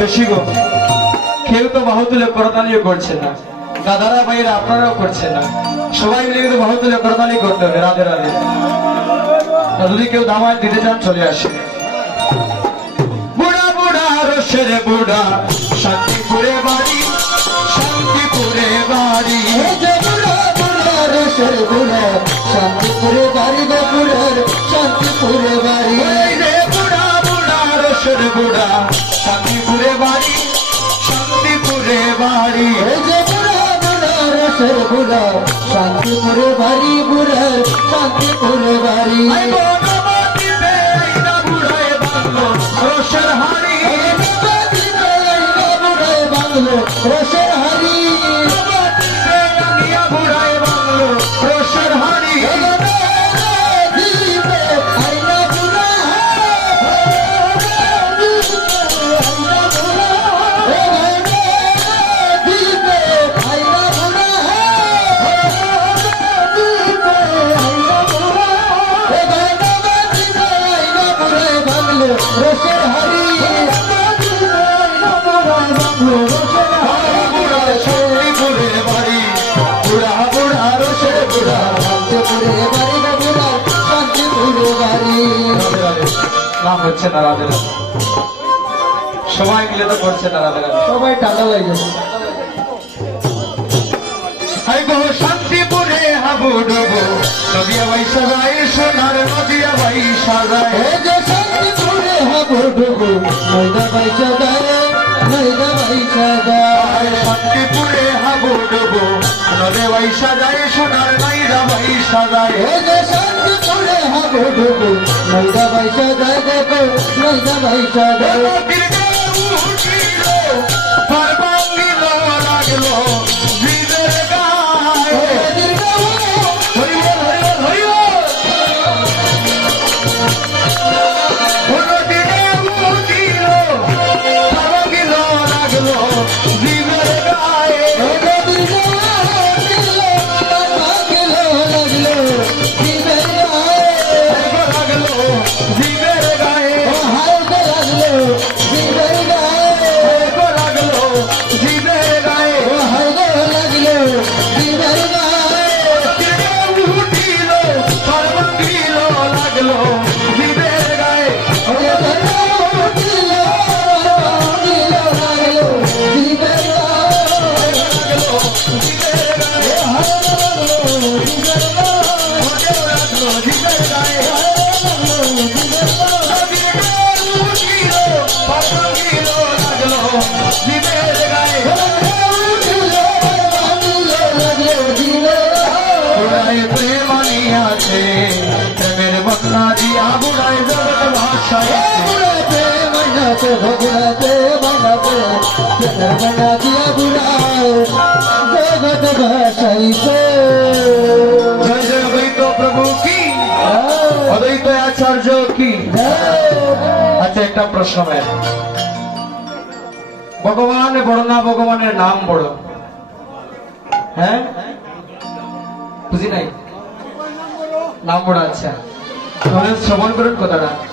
বেশি গো, কেউ তো বাহু তুলে করতালিও করছে না, দাদারা ভাইয়েরা আপনারাও করছেন না, সবাই মিলে কিন্তু বাহু তুলে করতালি করতে হবে। রাধে রাধে। যদি কেউ দামায় দিতে চান চলে আসে। বুড়া বুড়া রসের বুড়া, শান্তিপুরে বাড়ি, শান্তিপুরে বাড়ি। বুড়া বুড়া রসের বুড়া, শান্তিপুরে বাড়ি, বাপুরের শান্তিপুরে বাড়ি। রে বুড়া বুড়া রসের বুড়া, শান্তিপুরে বাড়ি, শান্তিপুরে বাড়ি। বুড়া বুড়া রসের বুড়া, শান্তিপুরে বাড়ি, বুড়ার শান্তিপুরে বাড়ি। রসের হাড়ি, বুড়ায় বাংলো রসের হাড়ি। বুড়ায় বাংলো রসের হাড়ি। রসের হাড়ি শান্তিপুরে বাড়ি, বুড়া বুড়া রসের বুড়া। শান্তিপুরে বাড়ি, বাবুরা শান্তিপুরে বাড়ি। রাধে রাধে। নাম হচ্ছে না রাধে রাধে, সবাই মিলে তো করছে না রাধে রাধে। সবাই টাকা লাগে। হাই গো শান্তিপুরে হাবু ডুবো, নদিয়া ভাই সাজায় সোনার, নদিয়া ভাই সাজায়। এই যে শান্তিপুরে হাবু ডুবু, নইদা বাইচা গায়ে, নইদা বাইচা গায়ে। শান্তিপুরে হাবু ডুবো, নদিয়া ভাই সাজায় সোনার, নদিয়া ভাই সাজায়। এই যে শান্তিপুরে হাবু ডুবু, নইদা বাইচা গায়ে, দেখো নইদা বাইচা গায়ে। পারবাঙ্গিল লাগলো জীবের গায়ে। হরি বল, হরি বল, হরি বল। কোনদিনে উঠিল, পারবাঙ্গিল লাগলো জীবের গায়ে। লাগলো জীবের গায়ে, লাগলো জীবের গায়ে। উঠিল, পারবাঙ্গিল লাগলো জীবের গায়ে। লাগলো জীবের গায়ে, লাগলো জীবের গায়ে। উঠিল, পারবাঙ্গিল লাগলো জীবের গায়ে। বুড়ায় প্রেমানি আছে, প্রেমের বন্যা দিয়া বুড়ায় জগৎ ভাষায়। জয় জয় অদ্বৈত প্রভু কি, অদ্বৈত আচার্য কি। আচ্ছা একটা প্রশ্ন ম্যাম, ভগবান বড় না ভগবানের নাম বড়? হ্যাঁ বুঝি নাই, নাম বড়। আচ্ছা তাহলে শ্রবণ করুন কথাটা।